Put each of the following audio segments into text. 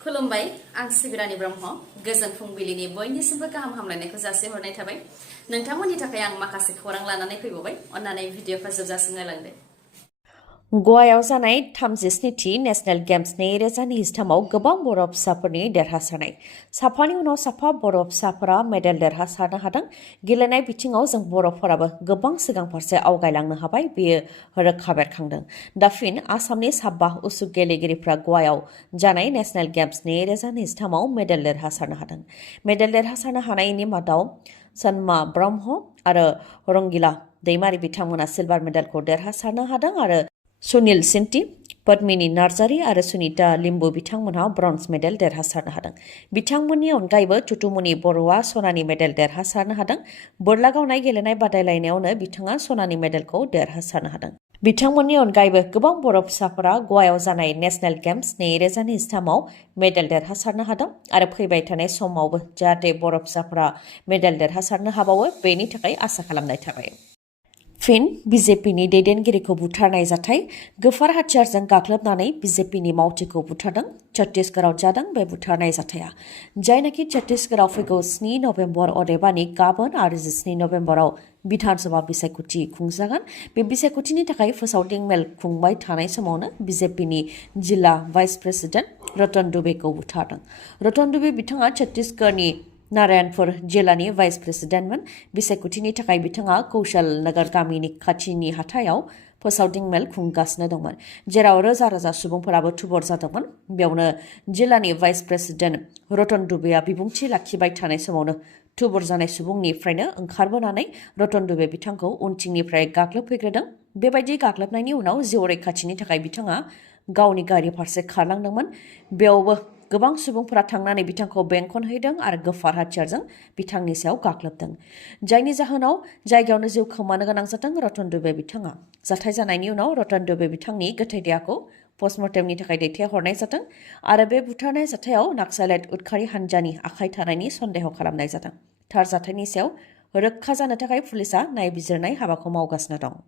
खुलुमबाय आं सिबिरानि ब्रह्म गोजोन फुंबिलिनि बयनिसिमबो गाहाम हामलायनायखौ जासिहरनाय थाबाय नोंथांमोननि थाखाय आं माखासे खौरां लानानै फैबावबाय अन्नानै भिडिअखौ जोबजासिम नायलांदो गवायाव जानाय 37थि नेशनेल गेम्स 2023 आव गोबां बर' फिसाफोरनि देरहासारनाय साफानि उनाव साफा बर' फिसाफोरा मेडेल देरहासारनो हादों गेलेनाय बिथिङाव जों बर'फोराबो गोबां सिगां फारसे आवगायलांनो हाबाय बेयो रोखा बेरखांदों दा फिन आसामनि साबा उसु गेलेगिरिफ्रा गवायाव जानाय नेशनेल गेम्स 2023 आव मेडेल देरहासारनो हादों मेडेल देरहासारनो हानायनि मादाव सनमा ब्रह्म आरो रंगिला दैमारि बिथांमोना सिलभार मेडेलखौ देरहासारनो हादों आरो सुनील सिन्टी पद्मिनी नार्जारी आरो सुनीता लिम्बु बिथांमोनहा ब्रन्ज मेडेल देरहासारनो हादों बिथांमोननि अनगायैबो टुटुमुनि बर'आ सनानि मेडेल देरहासारनो हादों बोरला गावनाय गेलेनाय बादायलायनायावनो बिथाङा सनानि मेडेलखौ देरहासारनो हादों बिथांमोननि अनगायैबो गोबां बर' फिसाफोरा गवायाव जानाय नेशनेल गेम्स 2023 आव मेडेल देरहासारनो हादों आरो फैबाय थानाय समावबो जाहाथे बर' फिसाफोरा मेडेल देरहासारनो हाबावो बेनि थाखाय आसा खालामनाय थाबाय फिन बिजेपिनि दैदेनगिरिखौ बुथारनाय जाथाय गोफार हाथियारजों गाग्लोबनानै बिजेपिनि मावथिखौ बुथारदों छत्तीसगढ़आव जादों बे बुथारनाय जाथाया जायनाखि छत्तीसगढ़आव फैगौ 7 नभेम्बर अदेबानि गाबोन आरो 17 नभेम्बराव बिधानसभा बिसायख'थि खुंजागोन बे बिसायख'थिनि थाखाय फोसावदिं मेल खुंबाय थानाय समावनो बिजेपिनि जिल्ला भाइस प्रेसिडेन्ट रतन दुबेखौ बुथारदों रतन दुबे बिथाङा छत्तीसगढ़नि नारायणपुर जिल्लानि भाइस प्रेसिडेन्टमोन बिसायख'थिनि थाखाय बिथाङा कौशल नगर गामिनि खाथिनि हाथायाव फोसावदिं मेल खुंगासिनो दंमोन जेराव रोजा रोजा सुबुंफोराबो थुबुर जादोंमोन बेयावनो जिल्लानि भाइस प्रेसिडेन्ट रतन दुबेया बिबुंथि लाखिबाय थानाय समावनो थुबुर जानाय सुबुंनिफ्रायनो ओंखारबोनानै रतन दुबे बिथांखौ उनथिंनिफ्राय गाग्लोबफैग्रोदों बेबायदि गाग्लोबनायनि उनाव जिउ रैखाथिनि थाखाय बिथाङा गावनि गारि फारसे खारलांदोंमोन बेयावबो गोबां सुबुंफोरा थांनानै बिथांखौ बेंखनहैदों आरो गोफार हाथियारजों बिथांनि सायाव गाग्लोबदों जायनि जाहोनाव जायगायावनो जिउ खोमानो गोनां जादों रतन दुबे बिथाङा जाथाय जानायनि उनाव रतन दुबे बिथांनि गोथै देहाखौ पस्टमर्टेमनि थाखाय दैथायहरनाय जादों आरो बे बुथारनाय जाथायाव नाक्सालाइट उदखारि हान्जानि आखाइ थानायनि सन्देह खालामनाय जादों थार जाथायनि सायाव रोखा जानो थाखाय पुलिसा नायबिजिरनाय हाबाखौ मावगासिनो दं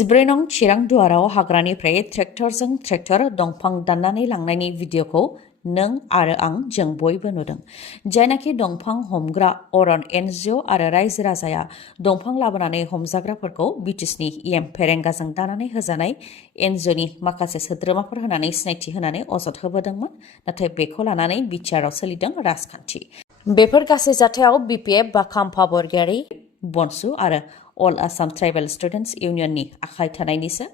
14 नं चिरां दुवाराव हाग्रानिफ्राय ट्रेक्टर दंफां दाननानै लांनायनि भिडिअखौ नों आरो आं जों बयबो नुदों जायनाखि दंफां हमग्रा अरन NGO आरो रायजो राजाया दंफां लाबोनानै हमजाग्राफोरखौ बिटिसिनि EM फेरेंगाजों दानानै होजानाय NGOनि माखासे सोद्रोमाफोर होनानै सिनायथि होनानै अजद होबोदोंमोन नाथाय बेखौ लानानै बिटिआरआव सोलिदों राजखान्थि बेफोर गासै जाथायाव BPF बा खाम्फा बरगयारि बनसु आरो अल आसाम ट्राइबेल स्टुडेन्टस इउनियननि आखाइ थानायनिसो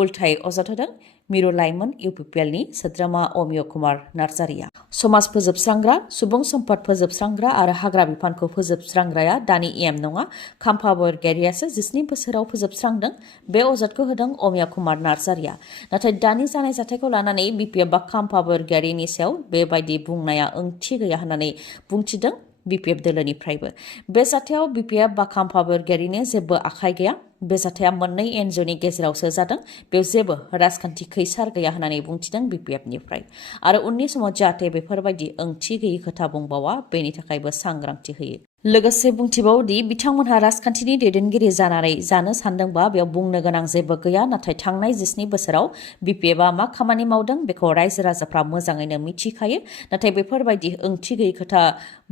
उल्थायै अजद होदों मिरु लाइमोन UPPLनि सोद्रोमा अमिय कुमार नार्जारिया समाज फोजोबस्रांग्रा सुबुं सम्पद फोजोबस्रांग्रा आरो हाग्रा बिफानखौ फोजोबस्रांग्राया दानि EM नङा खाम्फा बरगयारियासो 17 बोसोराव फोजोबस्रांदों बे अजदखौ होदों अमिय कुमार नार्जारिया नाथाय दानि जानाय जाथायखौ लानानै BPF बा खाम्फा बरगयारिनि सायाव बेबायदि बुंनाया ओंथि गैया होननानै बुंथिदों BPF दोलोनिफ्रायबो बे जाथायाव BPF बा खाम्फा बरगयारिनि जेबो आखाइ गैया बे जाथाया मोननै NGOनि गेजेरावसो जादों बेयाव जेबो राजखान्थि खैसार गैया होननानै बुंथिदों BPFनिफ्राय आरो उननि समाव जाहाथे बेफोरबायदि ओंथि गैयै खोथा बुंबावा बेनि थाखायबो सांग्रांथि होयो लोगोसे बुंथिबावदि बिथांमोनहा राजखान्थिनि दैदेनगिरि जानानै जानो सानदोंबा बेयाव बुंनो गोनां जेबो गैया नाथाय थांनाय 17 बोसोराव BPFआ मा खामानि मावदों बेखौ रायजो राजाफ्रा मोजाङैनो मिथिखायो नाथाय बेफोरबायदि ओंथि गैयै खोथा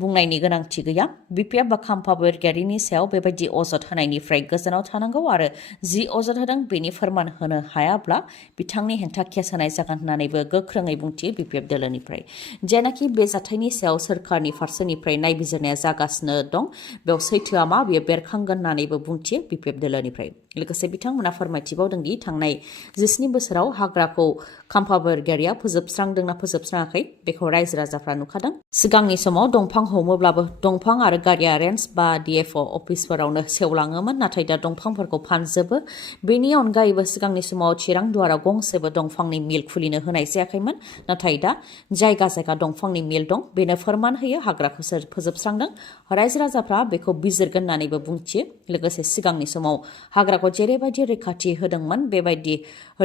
बुंनायनि गोनांथि गैया BPF बा खाम्फा बरगयारिनि सायाव बेबायदि अजद होनायनिफ्राय गोजानाव थानांगौ आरो जि अजद होदों बेनि फोरमान होनो हायाब्ला बिथांनि हेंथा केस होनाय जागोन होननानैबो गोख्रोङै बुंथियो BPF दोलोनिफ्राय जेनाखि बे जाथायनि सायाव सोरखारनि फारसेनिफ्राय नायबिजिरनाया जागासिनो दं बेयाव सैथोआ मा बेयो बेरखांगोन होननानैबो बुंथियो BPF दोलोनिफ्राय लोगोसे बिथांमोना फोरमायथिबावदोंदि थांनाय 17 बोसोराव हाग्राखौ खाम्फा बरगयारिया फोजोबस्रांदोंना फोजोबस्राङाखै बेखौ रायजो राजाफ्रा नुखादों सिगांनि समाव दंफां हमोब्लाबो दंफां आरो गारिया रेन्ज बा DFO अफिसफोरावनो सेवलाङोमोन नाथाय दा दंफांफोरखौ फानजोबो बेनि अनगायैबो सिगांनि समाव चिरां दुवाराव गंसेबो दंफांनि मिल खुलिनो होनाय जायाखैमोन नाथाय दा जायगा जायगा दंफांनि मिल दं बेनो फोरमान होयो हाग्राखौ सोर फोजोबस्रांदों रायजो राजाफ्रा बेखौ बिजिरगोन होननानैबो बुंथियो लोगोसे सिगांनि समाव हाग्राखौ जेरैबायदि रैखाथि होदोंमोन बेबायदि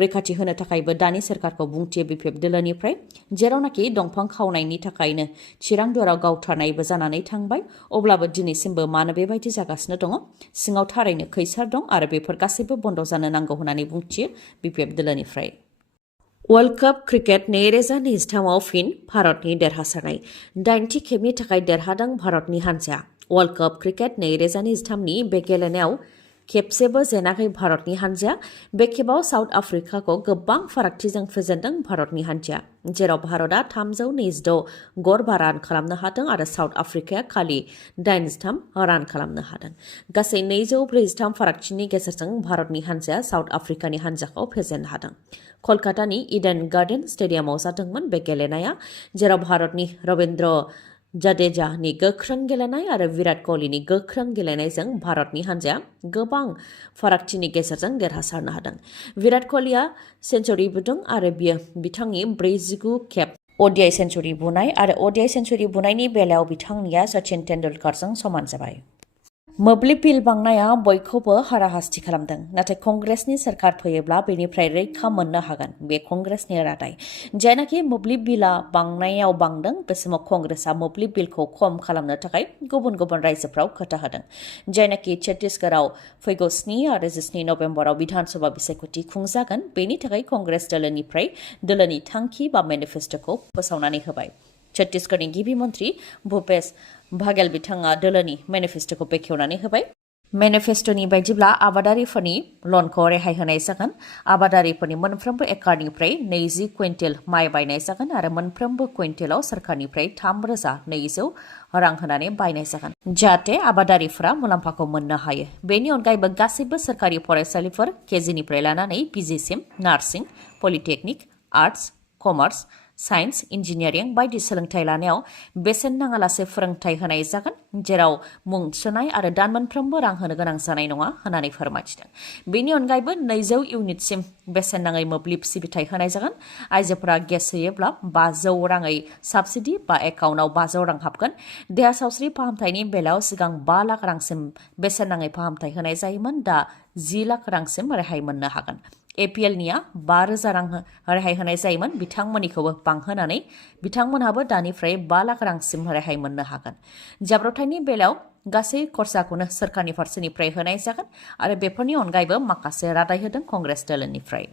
रैखाथि होनो थाखायबो दानि सोरखारखौ बुंथियो BPF दोलोनिफ्राय जेरावनाखि दंफां खावनायनि थाखायनो चिरां दुवाराव गावथारनायबो जानानै थांबाय अब्लाबो दिनैसिमबो मानो बेबायदि जागासिनो दङ सिङाव थारैनो खैसार दं आरो बेफोर गासैबो बन्द जानो नांगौ होननानै बुंथियो BPF दोलोनिफ्राय वर्ल्ड कप क्रिकेट 2023 फिन भारतनि देरहासारनाय 80 खेबनि थाखाय देरहादों भारतनि हानजाया। वर्ल्ड कप क्रिकेट 2023 नि बे गेलेनायाव खेबसेबो जेनाखै भारतनि हानजाया। बे खेबाव साउथ आफ्रिकाखौ गोबां फारागथिजों फेजेनदों भारतनि हानजाया, जेराव भारतआ 326 गरबा रान खालामनो हादों आरो साउथ आफ्रिकाया खालि 83 रान खालामनो हादों। गासै 243 फारागथिनि गेजेरजों भारतनि हानजाया साउथ आफ्रिकानि हानजाखौ फेजेननो हादों। कलकातानि इडेन गार्डेन स्टेडियामाव जादोंमोन बे गेलेनाया, जेराव भारतनि रविन्द्र जडेजानि गोख्रों गेलेनाय आरो विराट कोहलीनि गोख्रों गेलेनायजों भारतनि हानजाया गोबां फारागथिनि गेजेरजों देरहासारनो हादों। विराट कोहलीया सेन्चुरि बुदों आरो बियो बिथांनि 49 खेब ओडिआइ सेन्चुरि बुनाय आरो ओडिआइ सेन्चुरि बुनायनि बेलायाव बिथांनिया सचिन तेन्दुलकरजों समान जाबाय। मोब्लिब बिल बांनाया बयखौबो हाराहास्ति खालामदों, नाथाय कंग्रेसनि सोरखार फैयोब्ला बेनिफ्राय रैखा मोननो हागोन, बे कंग्रेसनि रादाय। जायनाखि मोब्लिब बिला बांनायाव बांदों, बे समाव कंग्रेसआ मोब्लिब बिलखौ खम खालामनो थाखाय गुबुन गुबुन रायजोफ्राव खोथा होदों। जायनाखि छत्तीसगढ़आव फैगौ 7 आरो 14 नभेम्बराव बिधानसभा बिसायख'थि खुंजागोन, बेनि थाखाय कंग्रेस दोलोनि थांखि बा मेनिफेस्ट'खौ फोसावनानै होबाय। छत्तीसगढ़नि गिबि मन्थ्रि भूपेश भागेल बिथाङा दोलोनि मेनिफेस्ट'खौ बेखेवनानै होबाय। मेनिफेस्ट'नि बायदिब्ला आबादारिफोरनि लनखौ रेहाय होनाय जागोन। आबादारिफोरनि मोनफ्रोमबो एकारनिफ्राय 20 कुइन्टेल माइ बायनाय जागोन आरो मोनफ्रोमबो कुइन्टेलाव सोरखारनिफ्राय 3,200 रां होनानै बायनाय जागोन, जाहाथे आबादारिफोरा मुलाम्फाखौ मोननो हायो। बेनि अनगायैबो गासैबो सोरखारि फरायसालिफोर केजिनिफ्राय लानानै पिजिसिम nursing, polytechnic, arts, commerce, science, engineering बायदि सोलोंथाइ लानायाव बेसेन नाङालासे फोरोंथाइ होनाय जागोन, जेराव मुं थिसननाय आरो दान मोनफ्रोमबो रां होनो गोनां जानाय नङा होननानै फोरमायथिदों। बेनि अनगायैबो 200 इउनिटसिम बेसेन नाङै मोब्लिब सिबिथाइ होनाय जागोन। आइजोफोरा गेस होयोब्ला 500 राङै साबसिडि बा एकाउन्टआव 500 रां हाबगोन। देहा सावस्रि फाहामथायनि बेलायाव सिगां 5 लाख रांसिम बेसेन नाङै फाहामथाय होनाय जायोमोन, दा 10 लाख रांसिम रेहाय मोननो हागोन। एपिएलनिया 5,000 रां रेहाय होनाय जायोमोन, बिथांमोननिखौबो बांहोनानै बिथांमोनहाबो दानिफ्राय 5 लाख रांसिम रेहाय मोननो हागोन। जाब्रबथायनि बेलायाव गासै खरसाखौनो सोरखारनि फारसेनिफ्राय होनाय जागोन आरो बेफोरनि अनगायैबो माखासे रादाय होदों कंग्रेस दोलोनिफ्राय।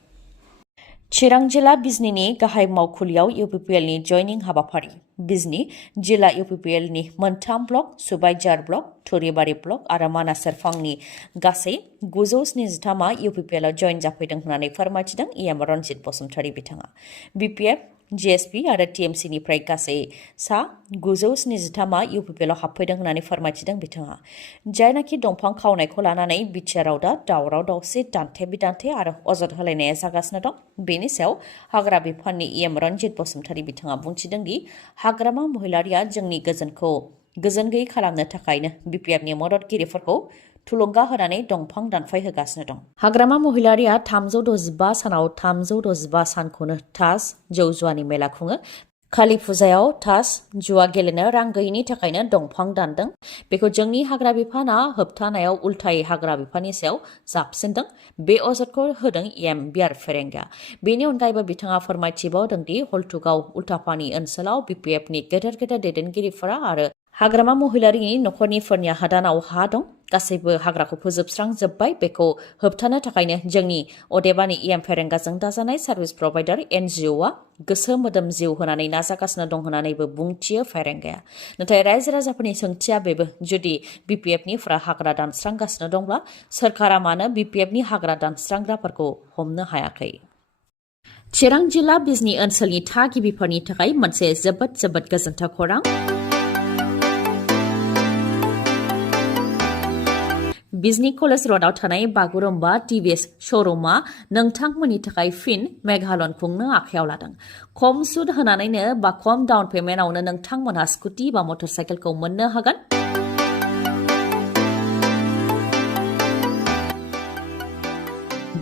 चिरां जिल्ला बिजनीनि गाहाय मावखुलियाव इउपिपिएलनि जयनिं हाबाफारि। बिजनी जिल्ला इउपिपिएलनि मोनथाम ब्लक, सुबाइजार ब्लक, थुरिबारि ब्लक आरो मानास सेरफांनि गासै 973 इउपिपिएलआव जयन जाफैदों होननानै फोरमायथिदों इएम रनजित बसुमतारी बिथाङा। बिपिएफ, जिएसपि आरो टिएमसिनिफ्राय गासै 973 इउपिपिएलआव हाबफैदों होननानै फोरमायथिदों बिथाङा। जायनाखि दंफां खावनायखौ लानानै बिटिआरआव दा दावराव दावसि, दान्थे-बिदान्थे आरो अजद होलायनाया जागासिनो दं। बेनि सायाव हाग्रा बिफाननि इएम रनजित बसुमतारी बिथाङा बुंथिदों दि हाग्रामा महिलारिया जोंनि गोजोनखौ गोजोन गैयै खालामनो थाखायनो बिपिएफनि मददगिरिफोरखौ थुलुंगा होनानै दंफां दानफायहोगासिनो दं। हाग्रामा महिलारिया 365 सानाव 365 सानखौनो तास जौ जुवानि मेला खुङो। कालि फुजायाव तास जुवा गेलेनो रां गैयिनि थाखायनो दंफां दानदों। बेखौ जोंनि हाग्रा बिफाना होबथानायाव उल्थायै हाग्रा बिफाननि सायाव जाबसिनदों। बे अजदखौ होदों इएम बिआर फेरेंगाया। बेनि अनगायैबो बिथाङा फोरमायथिबावदों दि हल्थुगाव उल्थापानि ओनसोलाव बिपिएफनि गेदेर दैदेनगिरिफोरा आरो हाग्रामा महिलारिनि नखरनिफोरनिया हादानाव हा दं। गासैबो हाग्राखौ फोजोबस्रांजोब्बाय। बेखौ होबथानो थाखायनो जोंनि अदेबानि इएम फेरेंगाजों दाजानाय सार्भिस प्रभाइडार NGOआ गोसो मोदोम जिउ होनानै नाजागासिनो दं होननानैबो बुंथियो फेरेंगाया। नाथाय रायजो राजाफोरनि सोंथिया बेबो, जुदि बिपिएफनिफ्रा हाग्रा दानस्रांगासिनो दंब्ला सोरखारा मानो बिपिएफनि हाग्रा दानस्रांग्राफोरखौ हमनो हायाखै? चिरां जिल्ला बिजनी ओनसोलनि थागिबिफोरनि थाखाय मोनसे जोबोद गोजोनथाव खौरां। बिजनी कलेज र'डआव थानाय बागुरुम्बा टिभिएस श'रुमआ नोंथांमोननि थाखाय फिन मेगालन खुंनो आखायाव लादों। खम सुद होनानैनो बा खम डाउन पेमेन्टआवनो नोंथांमोनहा स्कुटि बा मटर साइकेलखौ मोननो हागोन।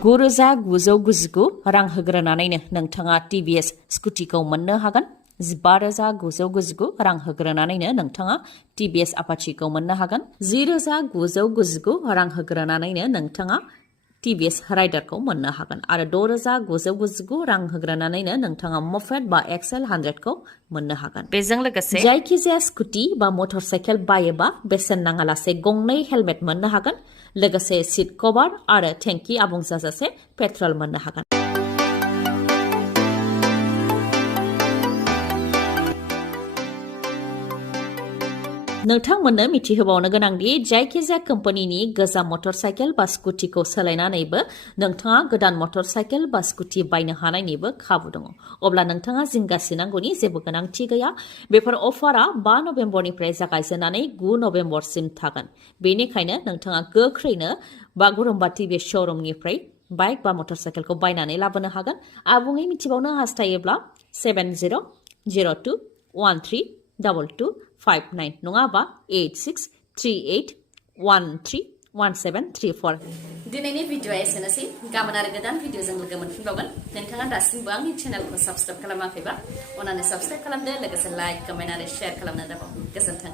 9,999 रां होग्रोनानैनो नोंथाङा टिभिएस स्कुटिखौ मोननो हागोन। 15,999 रां होग्रोनानैनो नोंथाङा टिभिएस आपाचिखौ मोननो हागोन। 10,999 रां होग्रोनानैनो नोंथाङा टिभिएस राइडारखौ मोननो हागोन आरो 6,999 रां होग्रोनानैनो नोंथाङा मफेड बा एक्सेल 100खौ मोननो हागोन। बेजों लोगोसे जायखिजाया स्कुटि बा मटर साइकेल बायोबा बेसेन नाङालासे गंनै हेलमेट मोननो हागोन। लोगोसे सीट कभार आरो टेंकि आबुं जाजासे पेट्रल मोननो हागोन। नोंथांमोननो मिथिहोबावनो गोनांदि जायखिजाया कम्पानिनि गोजाम मटर साइकेल बा स्कुटिखौ सोलायनानैबो नोंथाङा गोदान मटर साइकेल बा स्कुटि बायनो हानायनिबो खाबु दङ। अब्ला नोंथाङा जिंगासिनांगौनि जेबो गोनांथि गैया। बेफोर अफारा 5 नभेम्बरनिफ्राय जागायजेननानै 9 नभेम्बरसिम थागोन। बेनिखायनो नोंथाङा गोख्रैनो बागुरुम्बा टिभि श'रुमनिफ्राय बाइक बा मटर साइकेलखौ बायनानै लाबोनो हागोन। आबुङै मिथिबावनो हास्थायोब्ला 7002132259 नङाबा 8638131734। दिनैनि भिडिअआ एसेनोसै। गाबोन आरो गोदान भिडिअजों लोगो मोनफिनबावगोन। नोंथाङा दासिमबो आंनि चेनेलखौ साबस्क्राइब खालामाखैबा अन्नानै साबस्क्राइब खालामदो, लोगोसे लाइक, कमेन्ट आरो शेयार खालामनो दाबाव। गोजोन्थों।